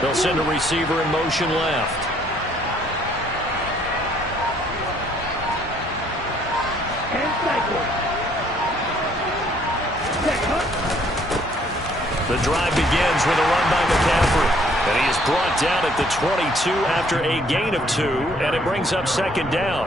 They'll send a receiver in motion left. The drive begins with a run by McCaffrey. And he is brought down at the 22 after a gain of 2, and it brings up second down.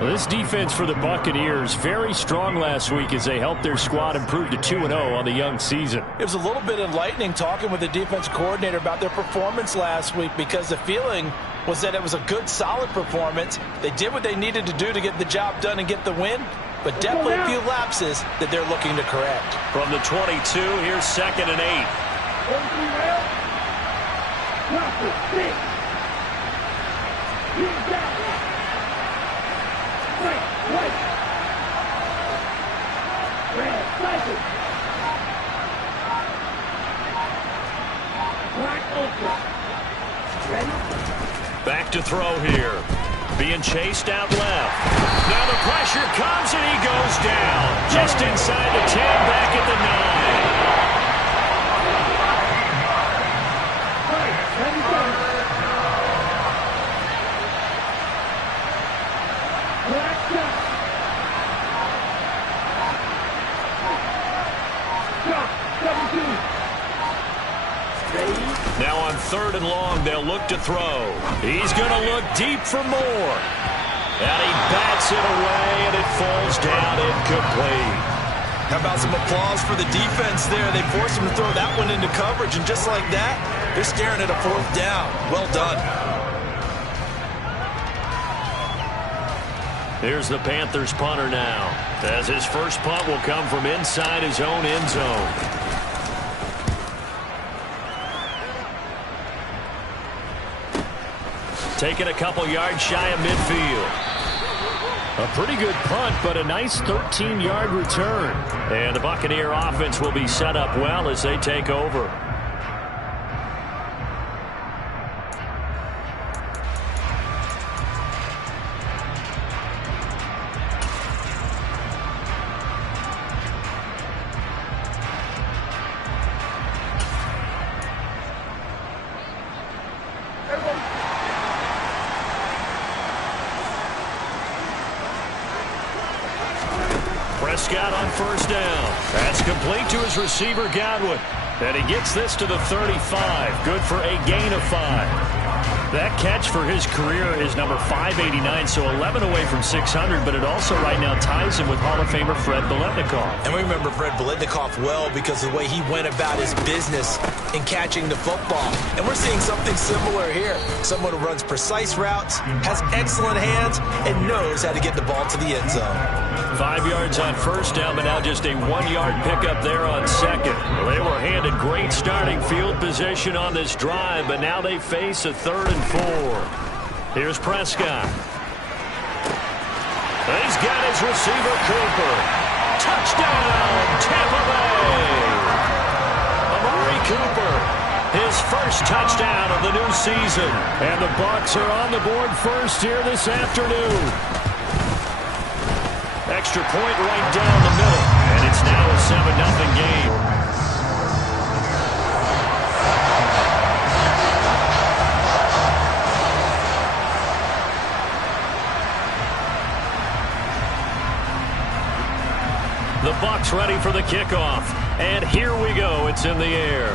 Well, this defense for the Buccaneers very strong last week as they helped their squad improve to 2-0 on the young season. It was a little bit enlightening talking with the defense coordinator about their performance last week, because the feeling was that it was a good, solid performance. They did what they needed to do to get the job done and get the win, but definitely a few lapses that they're looking to correct. From the 22, here's 2nd and 8. Back to throw here. Being chased out left. Now the pressure comes and he goes down. Just inside the 10, back at the 9. Now on 3rd and long, they'll look to throw. He's going to look deep for more. And he bats it away, and it falls down incomplete. How about some applause for the defense there? They forced him to throw that one into coverage, and just like that, they're staring at a 4th down. Well done. Here's the Panthers punter now, as his first punt will come from inside his own end zone. Taking a couple yards shy of midfield. A pretty good punt, but a nice 13-yard return. And the Buccaneer offense will be set up well as they take over. Prescott on 1st down. That's complete to his receiver, Godwin. And he gets this to the 35. Good for a gain of 5. That catch for his career is number 589, so 11 away from 600, but it also right now ties him with Hall of Famer Fred Biletnikoff. And we remember Fred Biletnikoff well because of the way he went about his business in catching the football. And we're seeing something similar here. Someone who runs precise routes, has excellent hands, and knows how to get the ball to the end zone. 5 yards on 1st down, but now just a 1-yard pickup there on 2nd. Well, they were handed great starting field position on this drive, but now they face a 3rd and 4. Here's Prescott. He's got his receiver, Cooper. Touchdown, Tampa Bay! Amari Cooper, his first touchdown of the new season. And the Bucs are on the board first here this afternoon. Extra point right down the middle, and it's now a 7-0 game. The Bucs ready for the kickoff, and here we go. It's in the air.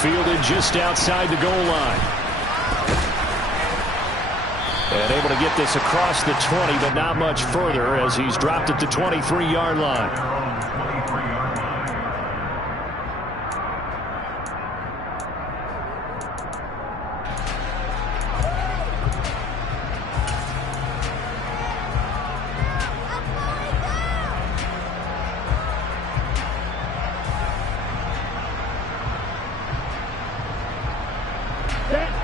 Fielded just outside the goal line. And able to get this across the 20, but not much further as he's dropped at the 23-yard line.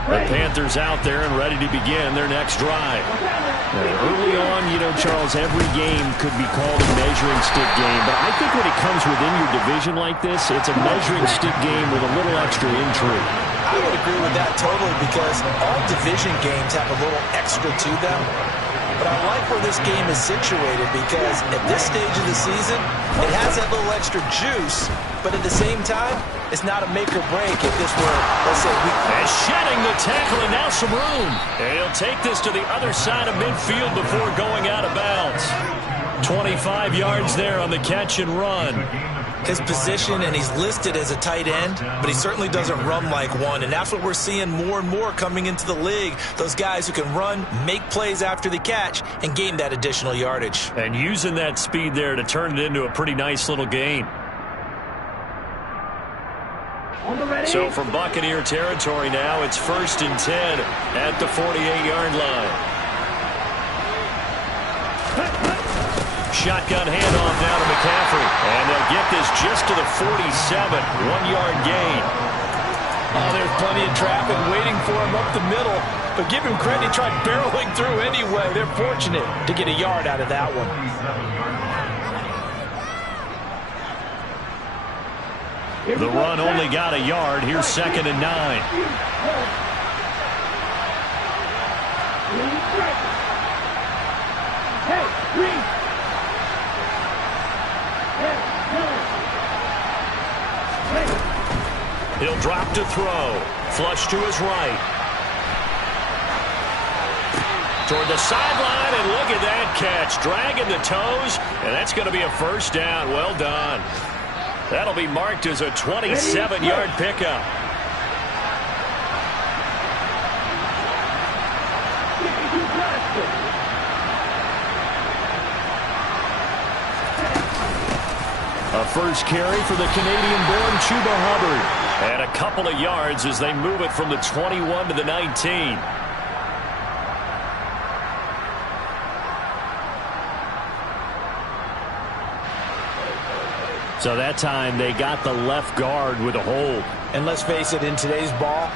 The Panthers out there and ready to begin their next drive. Early on, you know, Charles, every game could be called a measuring stick game. But I think when it comes within your division like this, it's a measuring stick game with a little extra intrigue. I would agree with that totally because all division games have a little extra to them. But I like where this game is situated because at this stage of the season, it has that little extra juice but at the same time, it's not a make or break if this were, let's say, weak. And shedding the tackle, and now some room. And he'll take this to the other side of midfield before going out of bounds. 25 yards there on the catch and run. His position, and he's listed as a tight end, but he certainly doesn't run like one, and that's what we're seeing more and more coming into the league. Those guys who can run, make plays after the catch, and gain that additional yardage. And using that speed there to turn it into a pretty nice little gain. So from Buccaneer territory now, it's 1st and 10 at the 48-yard line. Shotgun handoff now to McCaffrey. And they'll get this just to the 47. 1-yard gain. Oh, there's plenty of traffic waiting for him up the middle. But give him credit, he tried barreling through anyway. They're fortunate to get a yard out of that one. The run only got a yard. Here's 2nd and 9. He'll drop to throw. Flush to his right. Toward the sideline, and look at that catch. Dragging the toes, and that's going to be a 1st down. Well done. That'll be marked as a 27-yard pickup. A first carry for the Canadian-born Chuba Hubbard. And a couple of yards as they move it from the 21 to the 19. So that time they got the left guard with a hold. And let's face it, in today's ball,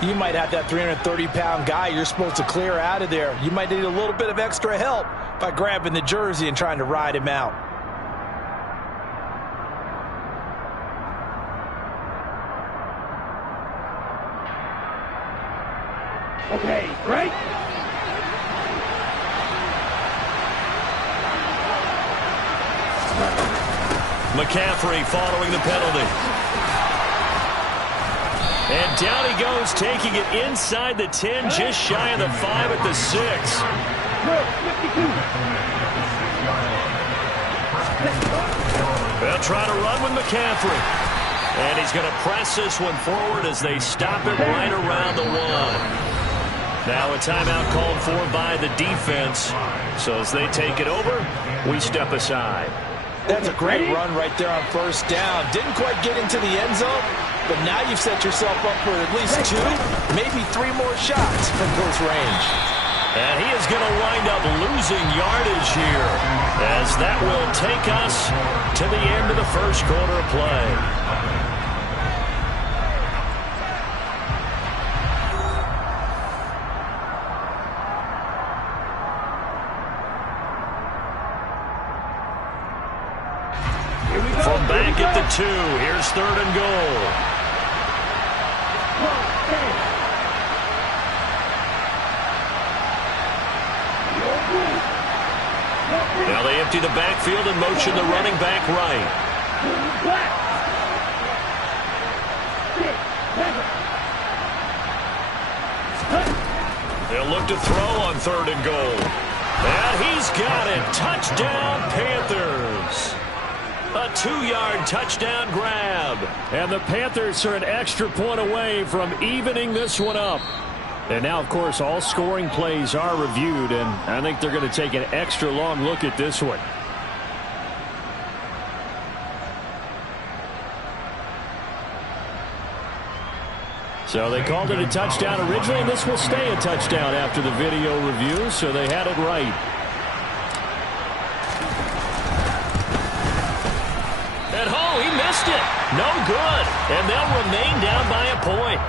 you might have that 330-pound guy you're supposed to clear out of there. You might need a little bit of extra help by grabbing the jersey and trying to ride him out. Okay, right. McCaffrey following the penalty. And down he goes, taking it inside the 10, just shy of the 5 at the 6. They'll try to run with McCaffrey. And he's going to press this one forward as they stop it right around the 1. Now a timeout called for by the defense. So as they take it over, we step aside. That's a great run right there on 1st down. Didn't quite get into the end zone, but now you've set yourself up for at least 2, maybe 3 more shots from close range. And he is going to wind up losing yardage here, as that will take us to the end of the 1st quarter of play. From back at the 2, here's 3rd and goal. Now they empty the backfield and motion the running back right. They'll look to throw on 3rd and goal. And he's got it. Touchdown, Panthers. A 2-yard touchdown grab. And the Panthers are an extra point away from evening this one up. And now, of course, all scoring plays are reviewed, and I think they're going to take an extra long look at this one. So they called it a touchdown originally, and this will stay a touchdown after the video review, so they had it right. And oh, he missed it. No good. And they'll remain down by a point.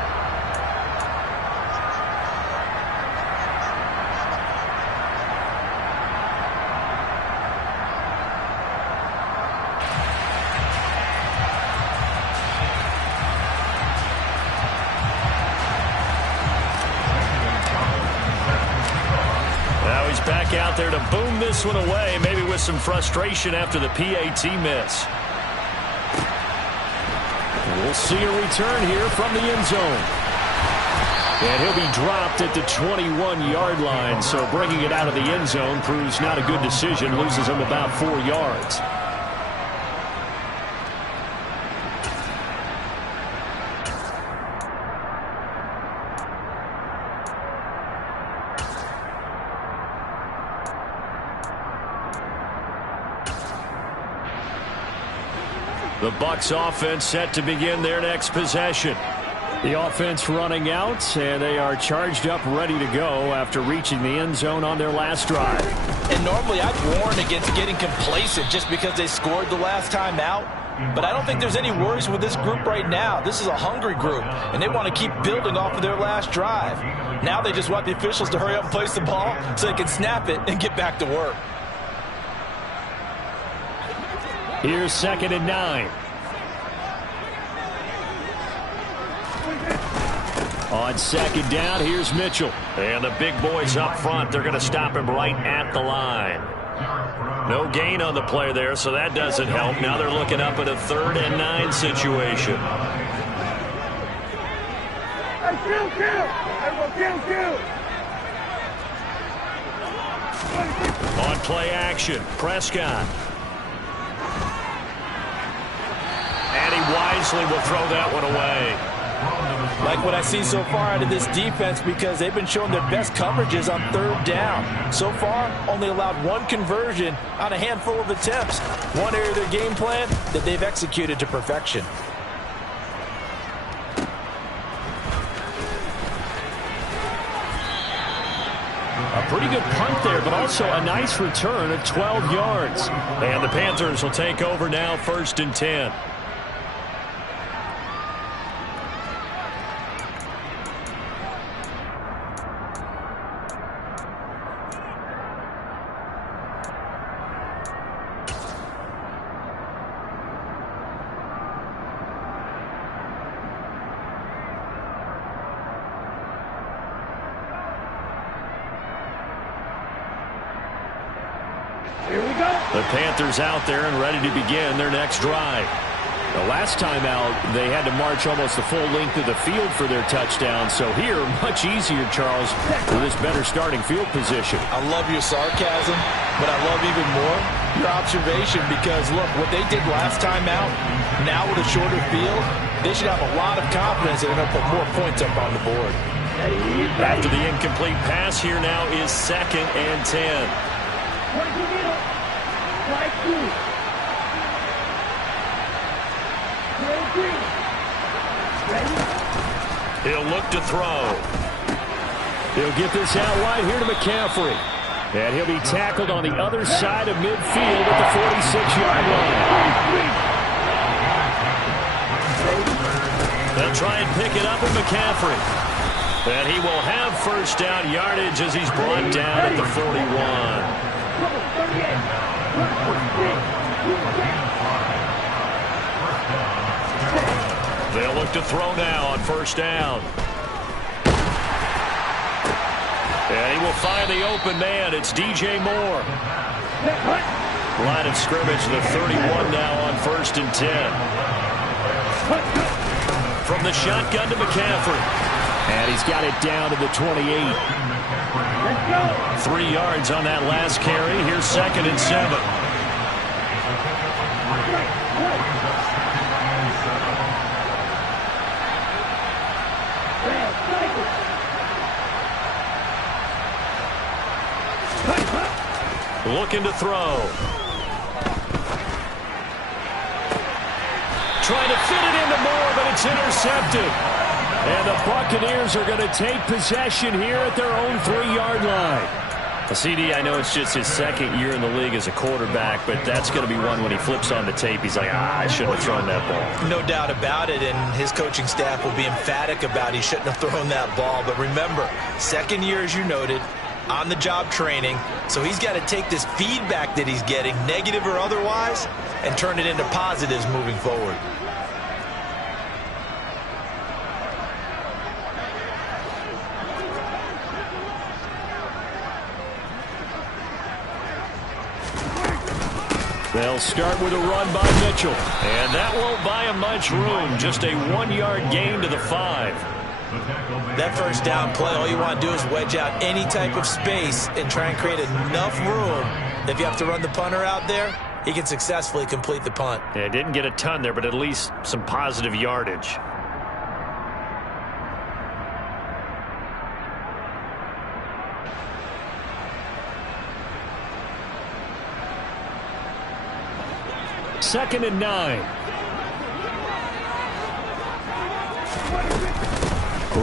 Now he's back out there to boom this one away, maybe with some frustration after the PAT miss. We'll see a return here from the end zone. And he'll be dropped at the 21-yard line, so bringing it out of the end zone proves not a good decision, loses him about 4 yards. The Bucs offense set to begin their next possession. The offense running out, and they are charged up, ready to go after reaching the end zone on their last drive. And normally I'd warn against getting complacent just because they scored the last time out. But I don't think there's any worries with this group right now. This is a hungry group, and they want to keep building off of their last drive. Now they just want the officials to hurry up and place the ball so they can snap it and get back to work. Here's 2nd and 9. On 2nd down, here's Mitchell. And the big boys up front, they're going to stop him right at the line. No gain on the play there, so that doesn't help. Now they're looking up at a 3rd and 9 situation. On play action, Prescott. And he wisely will throw that one away. Like what I see so far out of this defense, because they've been showing their best coverages on 3rd down. So far, only allowed 1 conversion on a handful of attempts. One area of their game plan that they've executed to perfection. A pretty good punt there, but also a nice return of 12 yards. And the Panthers will take over now, 1st and 10. The Panthers out there and ready to begin their next drive. The last time out, they had to march almost the full length of the field for their touchdown. So here, much easier, Charles, with this better starting field position. I love your sarcasm, but I love even more your observation, because, look, what they did last time out, now with a shorter field, they should have a lot of confidence that they're going to put more points up on the board. After the incomplete pass, here now is 2nd and 10. He'll look to throw. He'll get this out wide here to McCaffrey. And he'll be tackled on the other side of midfield at the 46-yard line. They'll try and pick it up with McCaffrey. And he will have 1st down yardage as he's brought down at the 41. They'll look to throw now on 1st down. And he will find the open man. It's DJ Moore. Line of scrimmage, the 31 now on 1st and 10. From the shotgun to McCaffrey. And he's got it down to the 28. 3 yards on that last carry. Here's 2nd and 7. Looking to throw. Trying to fit it into Moore, but it's intercepted. And the Buccaneers are going to take possession here at their own 3-yard line. CD, I know it's just his 2nd year in the league as a quarterback, but that's going to be one when he flips on the tape, he's like, I shouldn't have thrown that ball. No doubt about it, and his coaching staff will be emphatic about he shouldn't have thrown that ball. But remember, 2nd year, as you noted, on-the-job training, so he's got to take this feedback that he's getting, negative or otherwise, and turn it into positives moving forward. They'll They'll start with a run by Mitchell. And that won't buy him much room. Just a 1-yard gain to the 5. That first down play, all you want to do is wedge out any type of space and try and create enough room. If you have to run the punter out there, he can successfully complete the punt. Yeah, didn't get a ton there, but at least some positive yardage. Second and 9.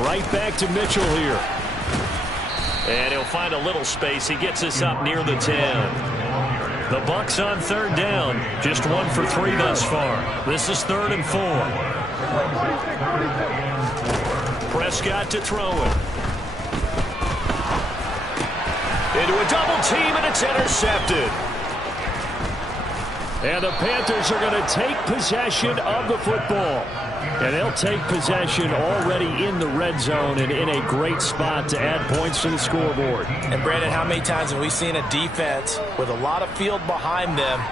Right back to Mitchell here. And he'll find a little space. He gets us up near the 10. The Bucks on third down. Just 1 for 3 thus far. This is 3rd and 4. Prescott to throw it. Into a double team, and it's intercepted. And the Panthers are going to take possession of the football. And they'll take possession already in the red zone and in a great spot to add points to the scoreboard. And, Brandon, how many times have we seen a defense with a lot of field behind them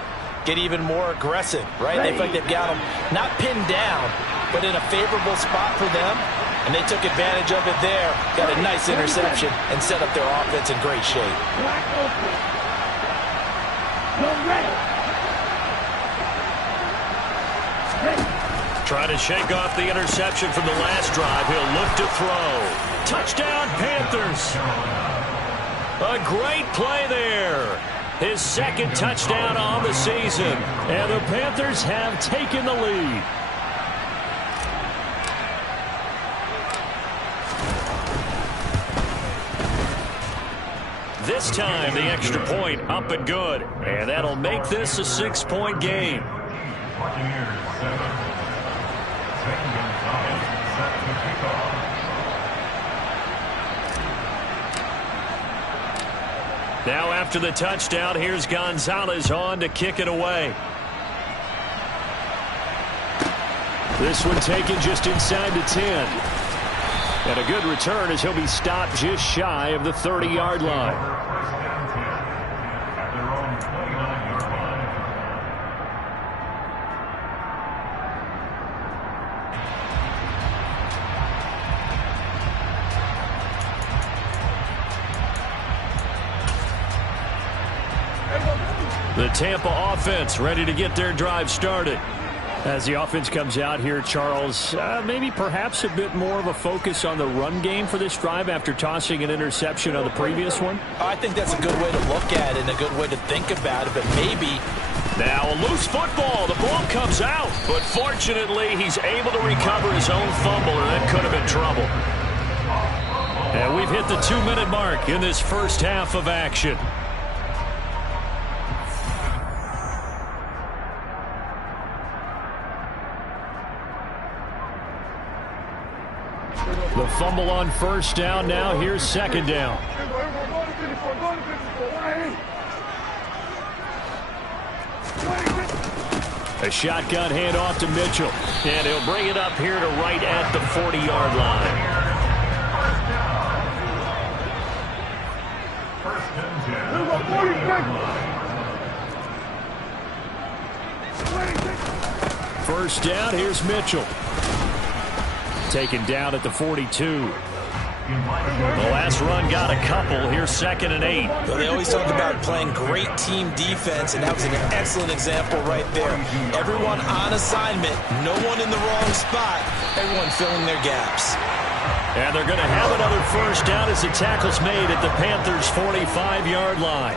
get even more aggressive, right? They feel like they've got them not pinned down, but in a favorable spot for them. And they took advantage of it there, got a nice interception, and set up their offense in great shape. Trying to shake off the interception from the last drive. He'll look to throw. Touchdown, Panthers. A great play there. His second touchdown on the season. And the Panthers have taken the lead. This time, the extra point up and good. And that'll make this a 6-point game. Now after the touchdown, here's Gonzalez on to kick it away. This one taken just inside the 10. And a good return as he'll be stopped just shy of the 30-yard line. The Tampa offense ready to get their drive started. As the offense comes out here, Charles, maybe perhaps a bit more of a focus on the run game for this drive after tossing an interception on the previous one? I think that's a good way to look at it and a good way to think about it, but maybe. Now a loose football. The ball comes out, but fortunately he's able to recover his own fumble, and that could have been trouble. And we've hit the 2-minute mark in this first half of action. The fumble on first down. Now here's second down. A shotgun handoff to Mitchell. And he'll bring it up here to right at the 40-yard line. First down, here's Mitchell. Taken down at the 42. The last run got a couple. Here's 2nd and 8. Well, they always talk about playing great team defense, and that was an excellent example right there. Everyone on assignment, no one in the wrong spot, everyone filling their gaps. And they're going to have another first down as the tackle's made at the Panthers' 45-yard line.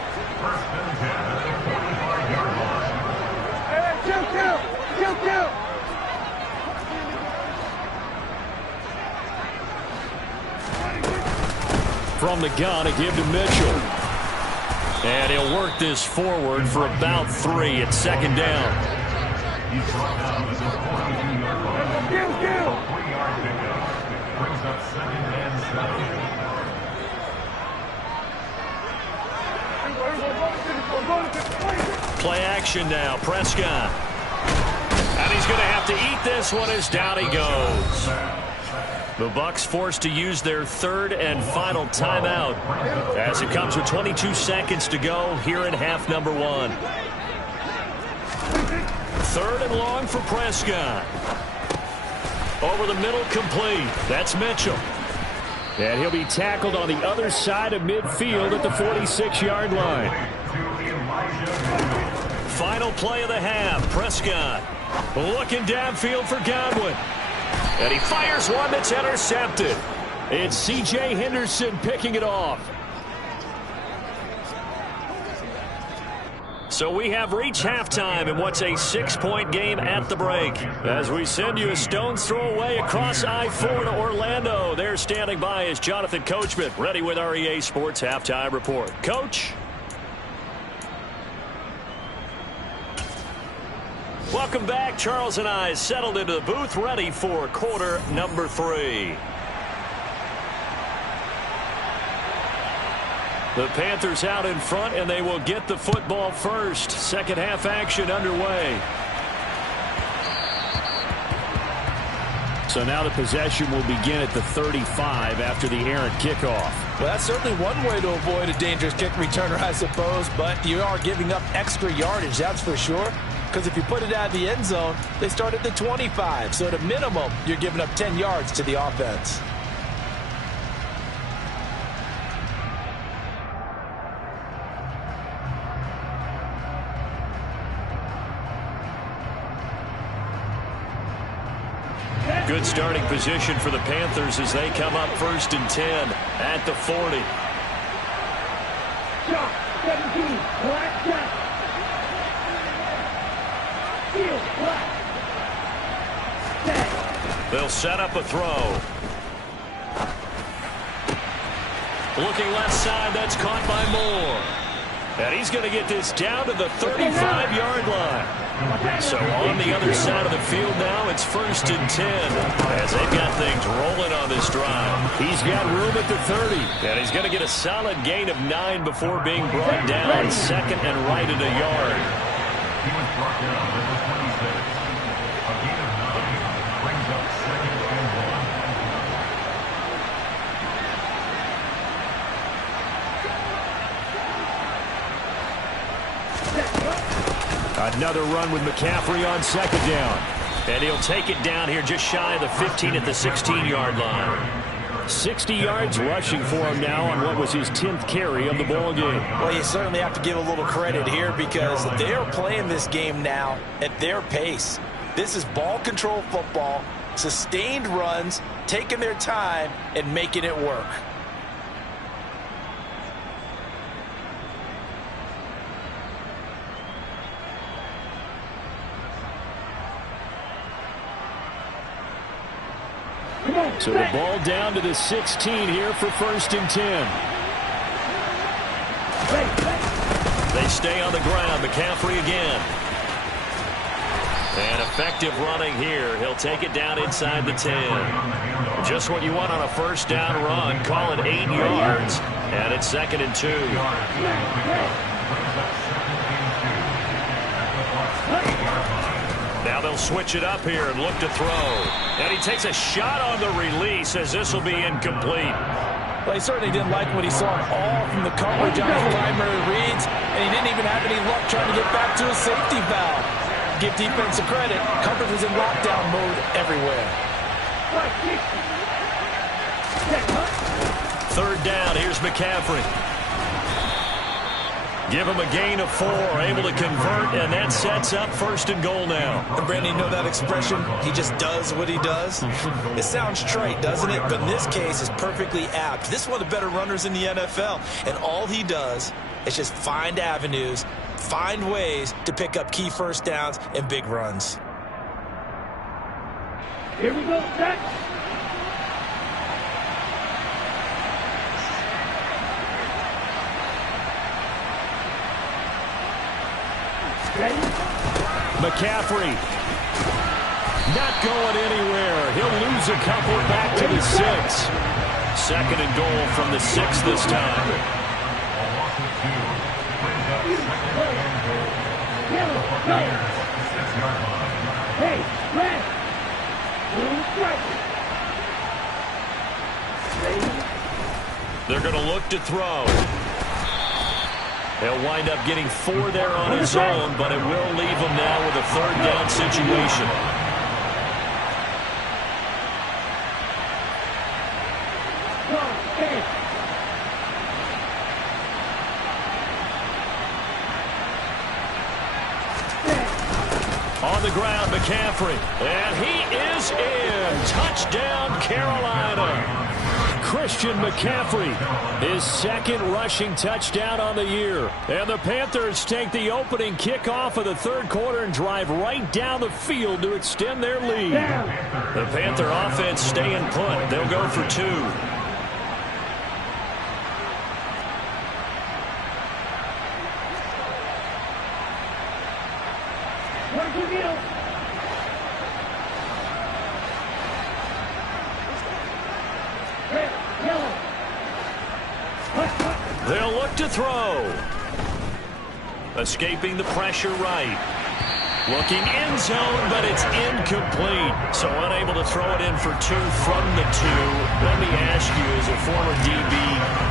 From the gun, a give to Mitchell. And he'll work this forward for about 3 at 2nd down. Play action now, Prescott. And he's going to have to eat this one as down he goes. The Bucks forced to use their 3rd and final timeout as it comes with 22 seconds to go here in half number 1. Third and long for Prescott. Over the middle, complete. That's Mitchell. And he'll be tackled on the other side of midfield at the 46-yard line. Final play of the half. Prescott looking downfield for Godwin. And he fires one that's intercepted. It's C.J. Henderson picking it off. So we have reached halftime in what's a 6-point game at the break. As we send you a stone's throw away across I-4 to Orlando. There standing by is Jonathan Coachman, ready with our EA Sports Halftime Report. Coach? Welcome back. Charles and I settled into the booth, ready for quarter number 3. The Panthers out in front, and they will get the football first. Second half action underway. So now the possession will begin at the 35 after the errant kickoff. Well, that's certainly one way to avoid a dangerous kick returner, I suppose, but you are giving up extra yardage, that's for sure. Because if you put it out of the end zone, they start at the 25. So at a minimum, you're giving up 10 yards to the offense. Good starting position for the Panthers as they come up 1st and 10 at the 40. Shot, 17, black shot. Field, black. They'll set up a throw. Looking left side, that's caught by Moore. And he's going to get this down to the 35-yard line. So on the other side of the field now, it's 1st and 10 as they've got things rolling on this drive. He's got room at the 30. And he's going to get a solid gain of 9 before being brought down. Second and right at a yard. He was brought down at the 26. A gain of 9 brings up 2nd and 1. Another run with McCaffrey on 2nd down. And he'll take it down here just shy of the 15 at the 16-yard line. 60 yards rushing for him now on what was his 10th carry of the ball game. Well, you certainly have to give a little credit here because they're playing this game now at their pace. This is ball control football, sustained runs, taking their time, and making it work. So the ball down to the 16 here for 1st and 10. They stay on the ground. McCaffrey again. And effective running here. He'll take it down inside the 10. Just what you want on a 1st down run. Call it 8 yards. And it's 2nd and 2. Now they'll switch it up here and look to throw. And he takes a shot on the release as this will be incomplete. Well, he certainly didn't like what he saw all from the coverage on his primary reads, and he didn't even have any luck trying to get back to his safety valve. Give defense a credit. Coverage was in lockdown mode everywhere. 3rd down. Here's McCaffrey. Give him a gain of 4, able to convert, and that sets up 1st and goal now. And Brandon, you know that expression, he just does what he does? It sounds trite, doesn't it? But in this case, it's perfectly apt. This is one of the better runners in the NFL, and all he does is just find avenues, find ways to pick up key 1st downs and big runs. Here we go, set. McCaffrey not going anywhere. He'll lose a couple back to the 6. 2nd and goal from the 6 this time. Hey, red. They're going to look to throw. He'll wind up getting 4 there on his own, but it will leave him now with a third down situation. On the ground, McCaffrey. And he is in. Touchdown, Carolina. Christian McCaffrey, his second rushing touchdown on the year. And the Panthers take the opening kickoff of the third quarter and drive right down the field to extend their lead. The Panther offense staying put. They'll go for 2. They'll look to throw. Escaping the pressure right. Looking end zone, but it's incomplete. So unable to throw it in for 2 from the 2. Let me ask you, as a former DB,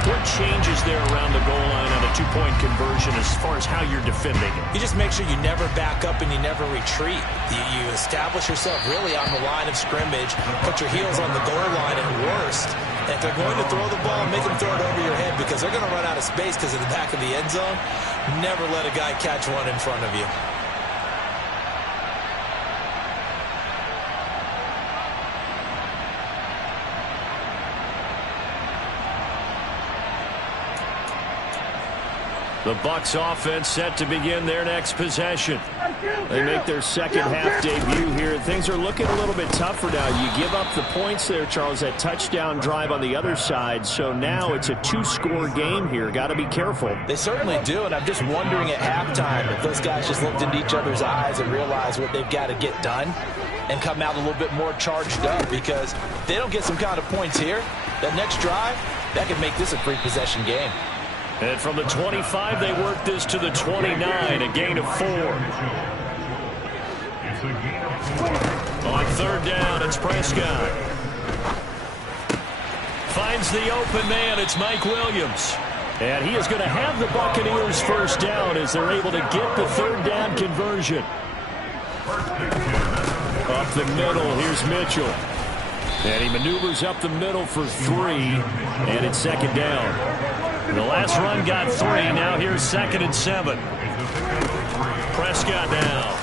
what changes there around the goal line on a 2-point conversion as far as how you're defending it? You just make sure you never back up and you never retreat. You establish yourself really on the line of scrimmage, put your heels on the goal line at worst. If they're going to throw the ball, make them throw it over your head because they're going to run out of space because of the back of the end zone. Never let a guy catch one in front of you. The Bucs offense set to begin their next possession. They make their second half debut here. Things are looking a little bit tougher now. You give up the points there, Charles, that touchdown drive on the other side. So now it's a 2-score game here. Got to be careful. They certainly do, and I'm just wondering at halftime if those guys just looked into each other's eyes and realized what they've got to get done and come out a little bit more charged up, because if they don't get some kind of points here, that next drive, that could make this a 3-possession game. And from the 25, they work this to the 29, a gain of 4. On third down, it's Prescott. Finds the open man, it's Mike Williams. And he is going to have the Buccaneers first down as they're able to get the third down conversion. Up the middle, here's Mitchell. And he maneuvers up the middle for 3, and it's second down. The last run got 3. Now here's 2nd and 7. Prescott now.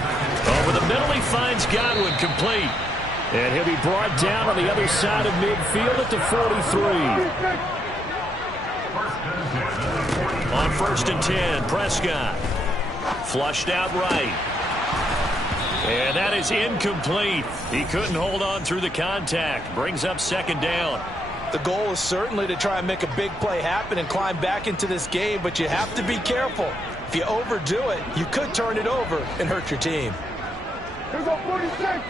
Over the middle, he finds Godwin, complete. And he'll be brought down on the other side of midfield at the 43. On 1st and 10, Prescott. Flushed out right. And that is incomplete. He couldn't hold on through the contact. Brings up second down. The goal is certainly to try and make a big play happen and climb back into this game, but you have to be careful. If you overdo it, you could turn it over and hurt your team. Here we go, 46.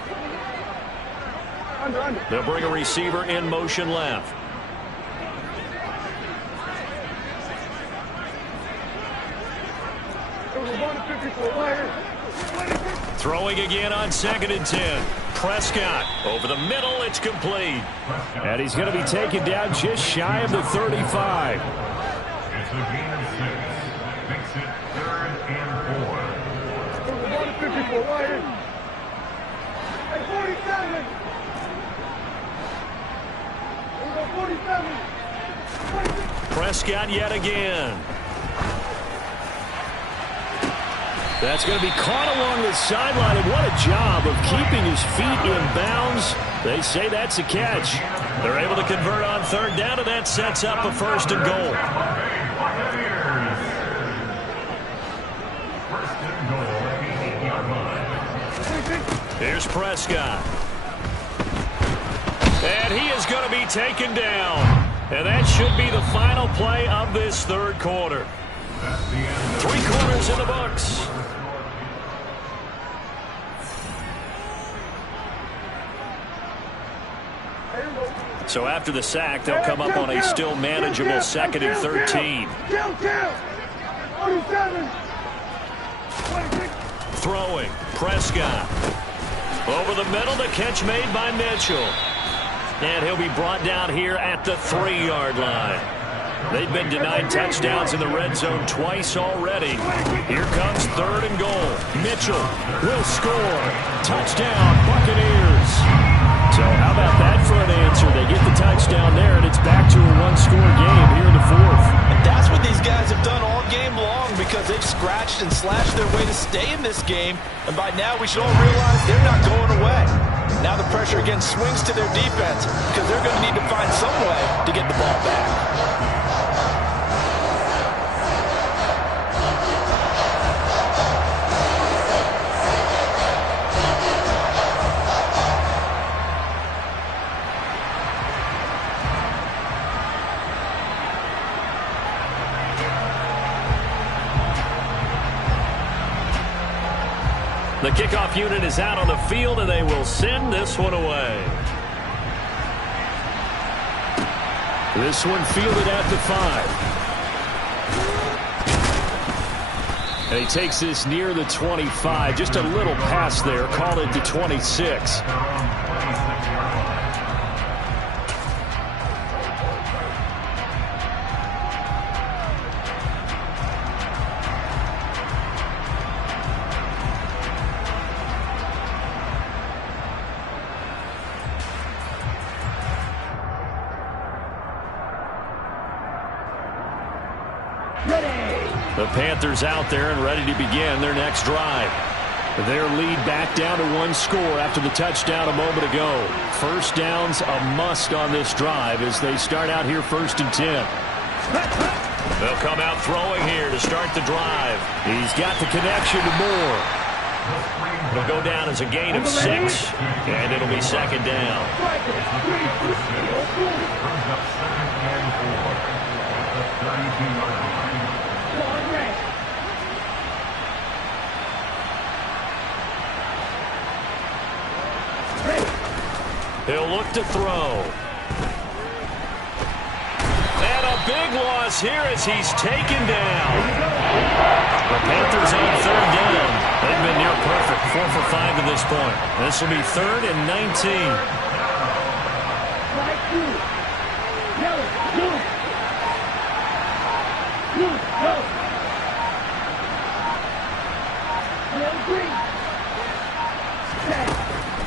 Under. They'll bring a receiver in motion left. Throwing again on 2nd and 10. Prescott over the middle, it's complete. And he's going to be taken down just shy of the 35. It's a gain of 6. Makes it 3rd and 4. Prescott yet again. That's going to be caught along the sideline, and what a job of keeping his feet in bounds. They say that's a catch. They're able to convert on third down, and that sets up a 1st and goal. Here's Prescott. And he is going to be taken down. And that should be the final play of this third quarter. 3 quarters in the books. So after the sack, they'll come up on a still manageable 2nd and 13. Throwing, Prescott. Over the middle, the catch made by Mitchell. And he'll be brought down here at the 3-yard line. They've been denied touchdowns in the red zone twice already. Here comes 3rd and goal. Mitchell will score. Touchdown, Buccaneers. So how about that for an answer? They get the touchdown there, and it's back to a one-score game here in the 4th. And that's what these guys have done all game long, because they've scratched and slashed their way to stay in this game. And by now we should all realize they're not going away. Now the pressure again swings to their defense, because they're going to need to find some way to get the ball back. The kickoff unit is out on the field, and they will send this one away. This one fielded at the 5. And he takes this near the 25. Just a little pass there. Call it the 26. The Panthers out there and ready to begin their next drive. Their lead back down to 1 score after the touchdown a moment ago. First down's a must on this drive as they start out here 1st and 10. They'll come out throwing here to start the drive. He's got the connection to Moore. It'll go down as a gain of 6, and it'll be 2nd down. He'll look to throw. And a big loss here as he's taken down. The Panthers on 3rd down. They've been near perfect, 4 for 5 to this point. This will be 3rd and 19.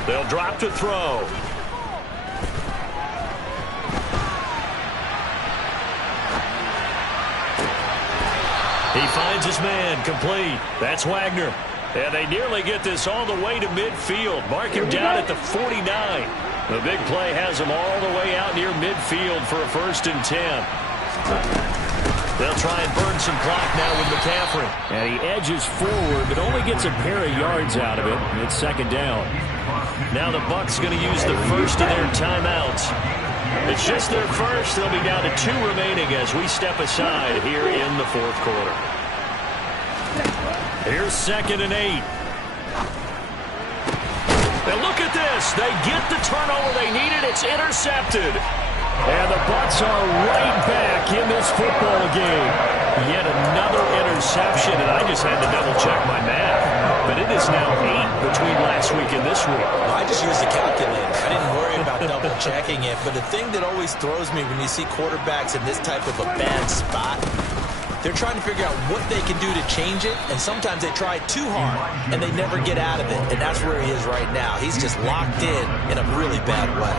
They'll drop to throw. He finds his man, complete. That's Wagner. And they nearly get this all the way to midfield. Mark him down at the 49. The big play has him all the way out near midfield for a 1st and 10. They'll try and burn some clock now with McCaffrey. And he edges forward, but only gets a pair of yards out of it. It's 2nd down. Now the Bucs going to use the first of their timeouts. It's just their first. They'll be down to 2 remaining as we step aside here in the 4th quarter. Here's 2nd and 8. And look at this. They get the turnover they needed. It's intercepted. And the Bucs are right back in this football game. Yet another interception, and I just had to double-check my math. But it is now 8 between last week and this week. Well, I just used a calculator. I didn't worry about double-checking it. But the thing that always throws me when you see quarterbacks in this type of a bad spot, they're trying to figure out what they can do to change it, and sometimes they try too hard, and they never get out of it. And that's where he is right now. He's just locked in a really bad way.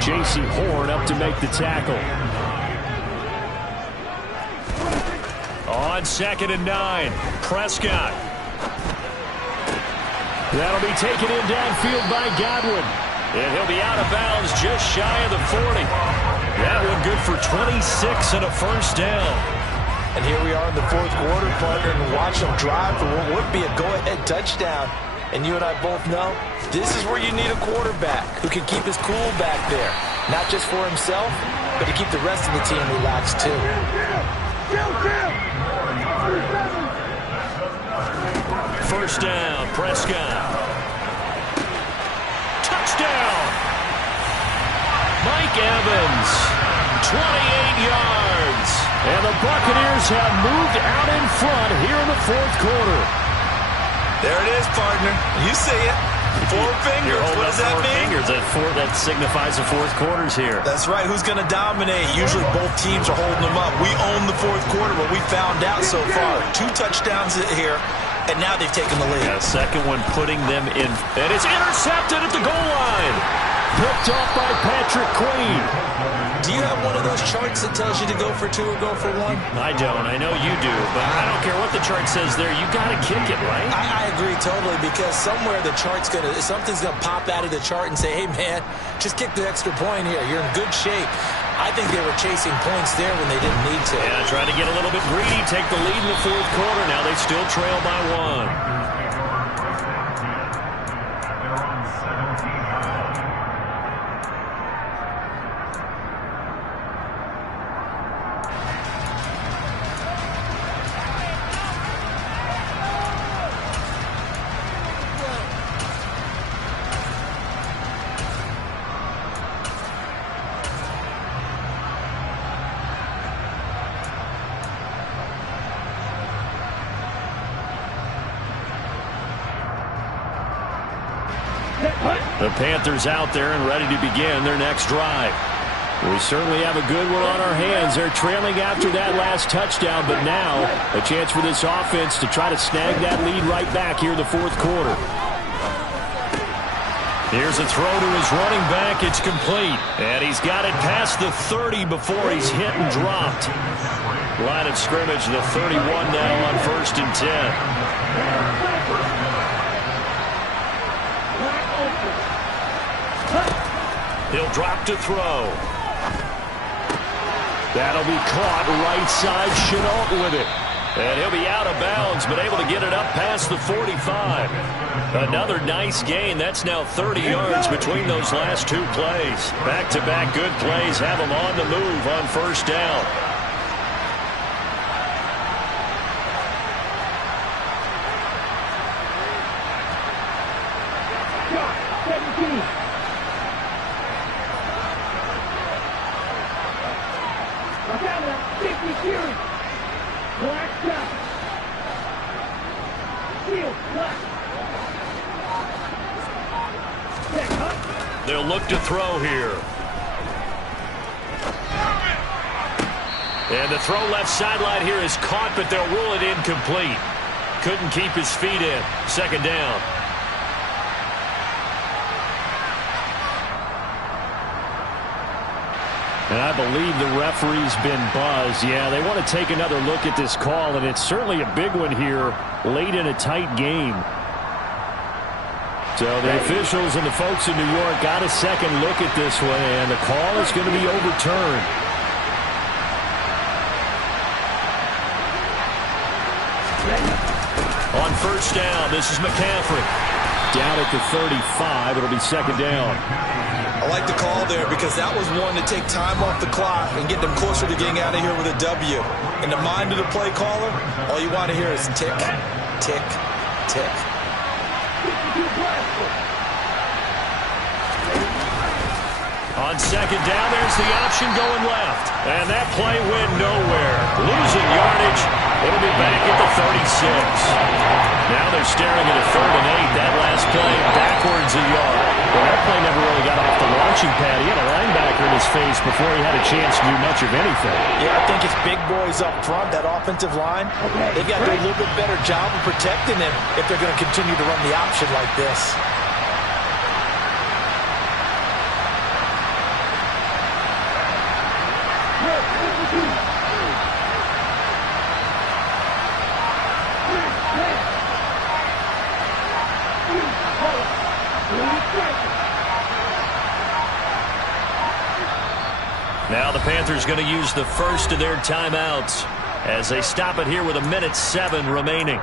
J.C. Horn up to make the tackle. On 2nd and 9, Prescott. That'll be taken in downfield by Godwin. And he'll be out of bounds just shy of the 40. That one good for 26 and a 1st down. And here we are in the 4th quarter, partner, and watch them drive for what would be a go-ahead touchdown. And you and I both know this is where you need a quarterback who can keep his cool back there. Not just for himself, but to keep the rest of the team relaxed too. First down, Prescott. Touchdown! Mike Evans, 28 yards. And the Buccaneers have moved out in front here in the 4th quarter. There it is, partner. You see it. Four fingers. You're holding What up does that four mean? fingers. That signifies the fourth quarter's here. That's right. Who's going to dominate? Usually both teams are holding them up. We own the fourth quarter, but we found out so far. 2 touchdowns here, and now they've taken the lead. A second one putting them in. And it's intercepted at the goal line. Picked off by Patrick Queen. Do you have one of those charts that tells you to go for 2 or go for 1? I don't. I know you do, but I don't care what the chart says there. You got to kick it, right? I agree totally, because somewhere the chart's something's gonna pop out of the chart and say, hey man, just kick the extra point here. You're in good shape. I think they were chasing points there when they didn't need to. Yeah, trying to get a little bit greedy, take the lead in the fourth quarter. Now they still trail by 1. They're on 17 now. The Panthers out there and ready to begin their next drive. We certainly have a good one on our hands. They're trailing after that last touchdown, but now a chance for this offense to try to snag that lead right back here in the fourth quarter. Here's a throw to his running back. It's complete. And he's got it past the 30 before he's hit and dropped. Line of scrimmage, the 31 now on 1st and 10. He'll drop to throw. That'll be caught right side. Chenault with it. And he'll be out of bounds, but able to get it up past the 45. Another nice gain. That's now 30 yards between those last 2 plays. Back-to-back good plays have him on the move on 1st down. They'll look to throw here. And the throw left sideline here is caught, but they'll rule it incomplete. Couldn't keep his feet in. 2nd down. And I believe the referee's been buzzed. Yeah, they want to take another look at this call, and it's certainly a big one here late in a tight game. So the officials and the folks in New York got a second look at this one, and the call is going to be overturned. On 1st down, this is McCaffrey. Down at the 35, it'll be 2nd down. I like the call there, because that was one to take time off the clock and get them closer to getting out of here with a W. In the mind of the play caller, all you want to hear is tick, tick, tick. On 2nd down, there's the option going left. And that play went nowhere. Losing yardage. It'll be back at the 36. Now they're staring at a 3rd and 8. That last play backwards a yard. Well, that play never really got off the launching pad. He had a linebacker in his face before he had a chance to do much of anything. Yeah, I think it's big boys up front, that offensive line. They've got to do a little bit better job of protecting him if they're going to continue to run the option like this. Now the Panthers going to use the first of their timeouts as they stop it here with 1:07 remaining.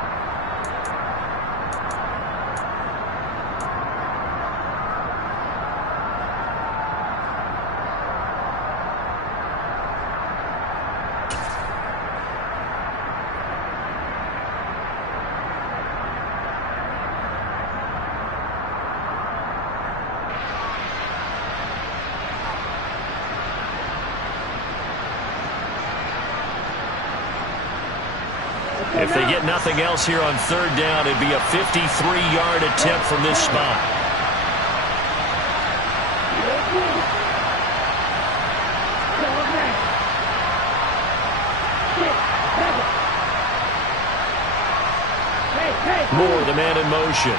If they get nothing else here on third down, it'd be a 53-yard attempt from this spot. Moore, the man in motion.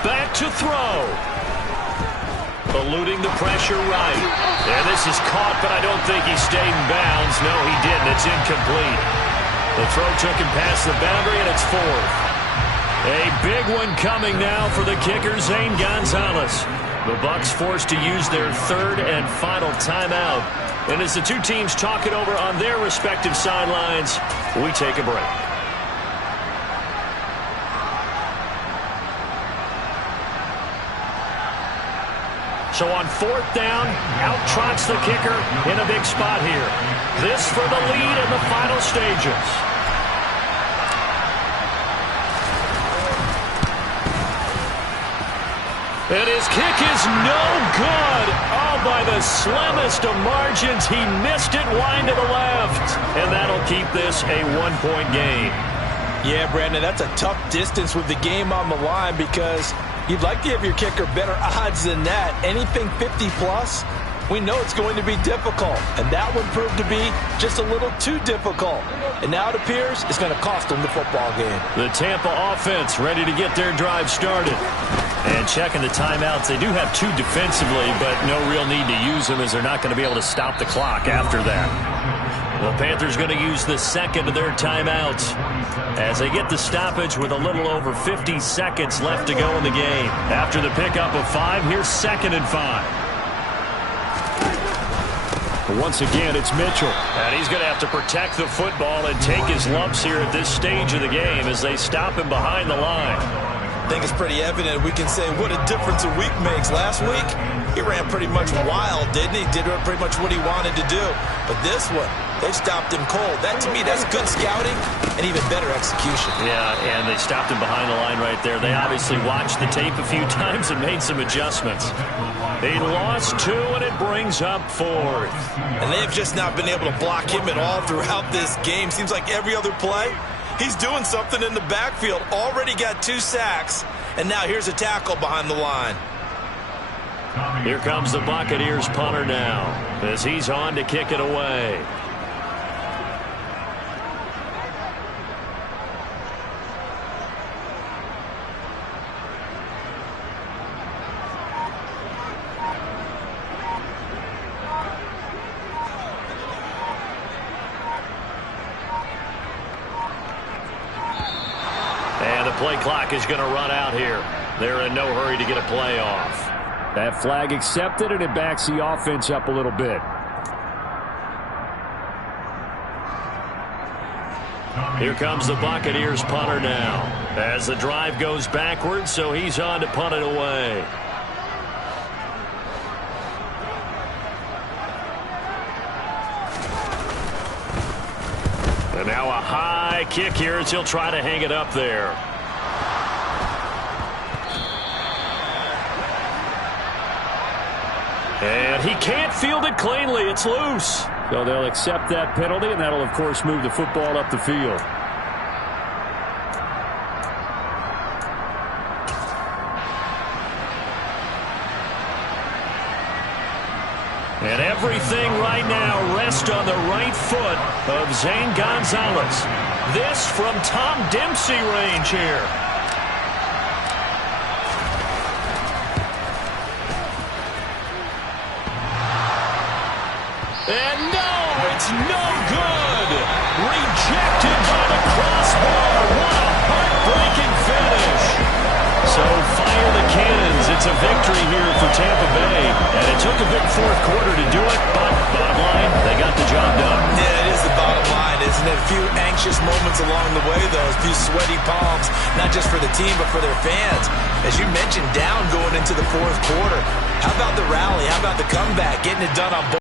Back to throw. Eluding the pressure right. And this is caught, but I don't think he stayed in bounds. No, he didn't. It's incomplete. The throw took him past the boundary, and it's fourth. A big one coming now for the kicker, Zane Gonzalez. The Bucs forced to use their third and final timeout. And as the two teams talk it over on their respective sidelines, we take a break. So on fourth down, out trots the kicker in a big spot here. This for the lead in the final stages. And his kick is no good. Oh, by the slimmest of margins, he missed it wide to the left. And that'll keep this a one-point game. Yeah, Brandon, that's a tough distance with the game on the line because you'd like to give your kicker better odds than that. Anything 50-plus, we know it's going to be difficult. And that one proved to be just a little too difficult. And now it appears it's going to cost them the football game. The Tampa offense ready to get their drive started. And checking the timeouts, they do have two defensively, but no real need to use them as they're not going to be able to stop the clock after that. The Panthers going to use the second of their timeouts as they get the stoppage with a little over 50 seconds left to go in the game. After the pickup of 5, here's 2nd and 5. Once again, it's Mitchell. And he's going to have to protect the football and take his lumps here at this stage of the game as they stop him behind the line. I think it's pretty evident we can say what a difference a week makes. Last week, he ran pretty much wild, didn't he? Did pretty much what he wanted to do. But this one, they stopped him cold. That, to me, that's good scouting and even better execution. Yeah, and they stopped him behind the line right there. They obviously watched the tape a few times and made some adjustments. They lost 2, and it brings up 4th. And they've just not been able to block him at all throughout this game. Seems like every other play, he's doing something in the backfield. Already got 2 sacks, and now here's a tackle behind the line. Here comes the Buccaneers punter now as he's on to kick it away. And the play clock is going to run out here. They're in no hurry to get a play off. That flag accepted, and it backs the offense up a little bit. Here comes the Buccaneers punter now as the drive goes backwards, so he's on to punt it away. And now a high kick here as he'll try to hang it up there. And he can't field it cleanly. It's loose. So they'll accept that penalty, and that'll, of course, move the football up the field. And everything right now rests on the right foot of Zane Gonzalez. This from Tom Dempsey range here. And no, it's no good. Rejected by the crossbar. What a heartbreaking finish. So fire the cannons. It's a victory here for Tampa Bay. And it took a big fourth quarter to do it, but bottom line, they got the job done. Yeah, it is the bottom line, isn't it? A few anxious moments along the way, though. A few sweaty palms, not just for the team, but for their fans. As you mentioned, down going into the fourth quarter. How about the rally? How about the comeback? Getting it done on both.